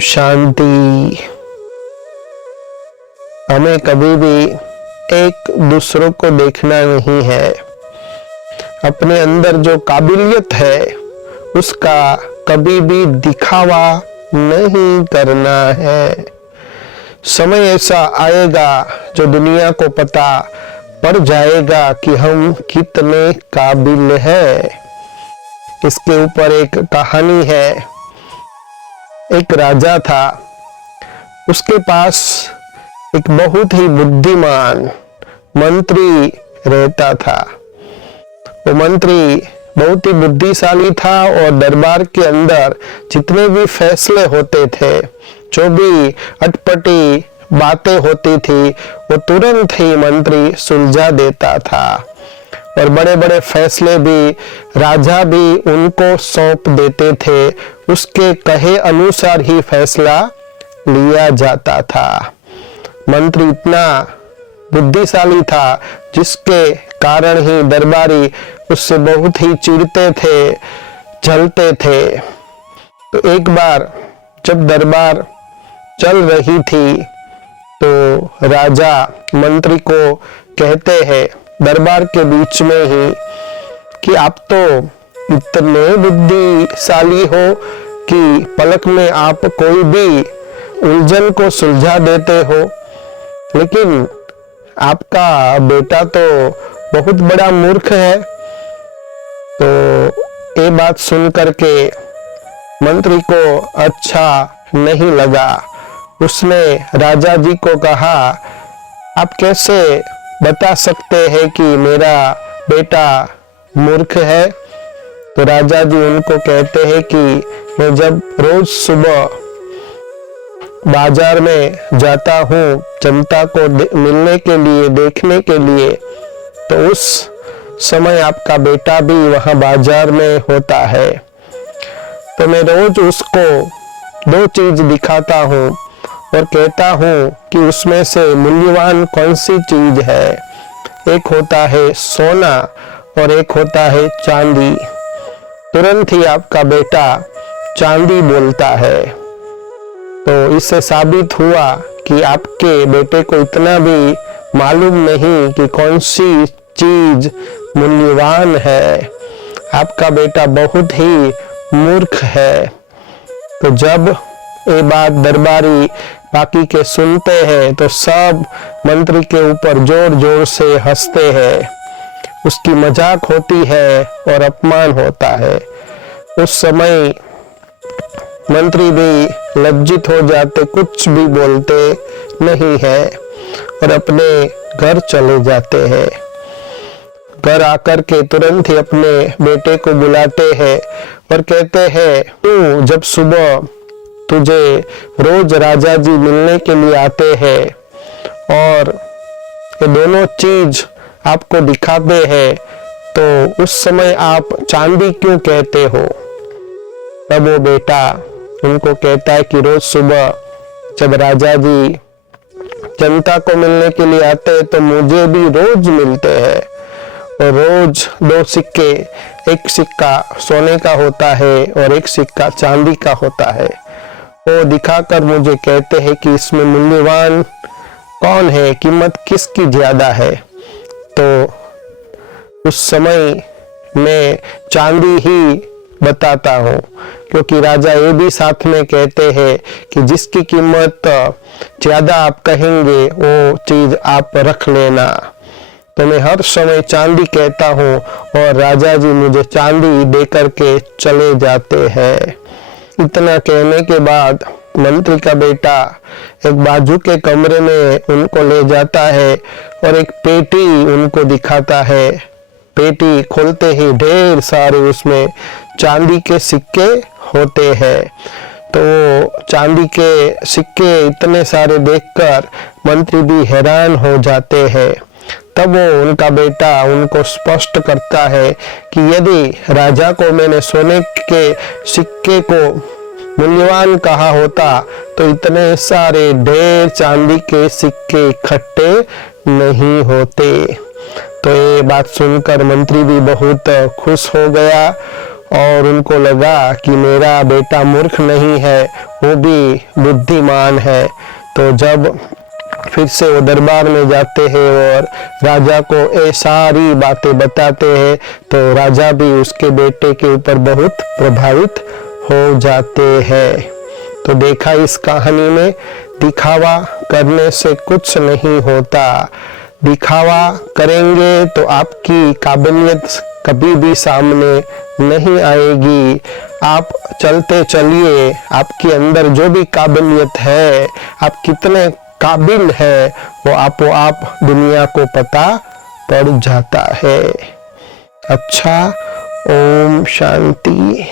शांति। हमें कभी भी एक दूसरों को देखना नहीं है। अपने अंदर जो काबिलियत है उसका कभी भी दिखावा नहीं करना है। समय ऐसा आएगा जो दुनिया को पता पड़ जाएगा कि हम कितने काबिल हैं। इसके ऊपर एक कहानी है। एक राजा था, उसके पास एक बहुत ही बुद्धिमान मंत्री रहता था। वो मंत्री बहुत ही बुद्धिशाली था और दरबार के अंदर जितने भी फैसले होते थे, जो भी अटपटी बातें होती थी, वो तुरंत ही मंत्री सुलझा देता था और बड़े बड़े फैसले भी राजा भी उनको सौंप देते थे। उसके कहे अनुसार ही फैसला लिया जाता था। मंत्री इतना बुद्धिशाली था जिसके कारण ही दरबारी उससे बहुत ही चिढ़ते थे, जलते थे। तो एक बार जब दरबार चल रही थी तो राजा मंत्री को कहते हैं दरबार के बीच में ही कि आप तो इतने बुद्धिशाली हो कि पलक में आप कोई भी उलझन को सुलझा देते हो, लेकिन आपका बेटा तो बहुत बड़ा मूर्ख है। तो ये बात सुन करके मंत्री को अच्छा नहीं लगा। उसने राजा जी को कहा, आप कैसे बता सकते हैं कि मेरा बेटा मूर्ख है? तो राजा जी उनको कहते हैं कि मैं जब रोज सुबह बाजार में जाता हूँ जनता को मिलने के लिए, देखने के लिए, तो उस समय आपका बेटा भी वहां बाजार में होता है। तो मैं रोज उसको दो चीज दिखाता हूँ और कहता हूँ कि उसमें से मूल्यवान कौन सी चीज है। एक होता है सोना और एक होता है चांदी। तुरंत ही आपका बेटा चांदी बोलता है। तो इससे साबित हुआ कि आपके बेटे को इतना भी मालूम नहीं कि कौन सी चीज मूल्यवान है। आपका बेटा बहुत ही मूर्ख है। तो जब ये बात दरबारी बाकी के सुनते हैं तो सब मंत्री के ऊपर जोर जोर से हंसते हैं। उसकी मजाक होती है और अपमान होता है। उस समय मंत्री भी लज्जित हो जाते, कुछ भी बोलते नहीं है और अपने घर चले जाते हैं। घर आकर के तुरंत ही अपने बेटे को बुलाते हैं और कहते हैं, तू जब सुबह तुझे रोज राजा जी मिलने के लिए आते हैं और ये दोनों चीज आपको दिखाते हैं, तो उस समय आप चांदी क्यों कहते हो? तब वो बेटा उनको कहता है कि रोज सुबह जब राजा जी जनता को मिलने के लिए आते हैं तो मुझे भी रोज मिलते हैं और रोज दो सिक्के, एक सिक्का सोने का होता है और एक सिक्का चांदी का होता है। वो दिखाकर मुझे कहते हैं कि इसमें मूल्यवान कौन है, कीमत किसकी ज्यादा है। तो उस समय मैं चांदी ही बताता हूँ, क्योंकि राजा ये भी साथ में कहते हैं कि जिसकी कीमत ज्यादा आप कहेंगे वो चीज आप रख लेना। तो मैं हर समय चांदी कहता हूँ और राजा जी मुझे चांदी दे करके चले जाते हैं। इतना कहने के बाद मंत्री का बेटा एक बाजू के कमरे में उनको ले जाता है और एक पेटी उनको दिखाता है। पेटी खोलते ही ढेर सारे उसमें चांदी के सिक्के होते हैं। तो चांदी के सिक्के इतने सारे देखकर मंत्री भी हैरान हो जाते हैं। तब वो उनका बेटा उनको स्पष्ट करता है कि यदि राजा को मैंने सोने के सिक्के को मूल्यवान कहा होता तो इतने सारे ढेर चांदी के सिक्के इकट्ठे नहीं होते। तो ये बात सुनकर मंत्री भी बहुत खुश हो गया और उनको लगा कि मेरा बेटा मूर्ख नहीं है, वो भी बुद्धिमान है। तो जब फिर से वो दरबार में जाते हैं और राजा को ये सारी बातें बताते हैं, तो राजा भी उसके बेटे के ऊपर बहुत प्रभावित हो जाते हैं। तो देखा इस कहानी में, दिखावा करने से कुछ नहीं होता। दिखावा करेंगे तो आपकी काबिलियत कभी भी सामने नहीं आएगी। आप चलते चलिए, आपके अंदर जो भी काबिलियत है, आप कितने काबिल है, वो आप दुनिया को पता पड़ जाता है। अच्छा, ओम शांति।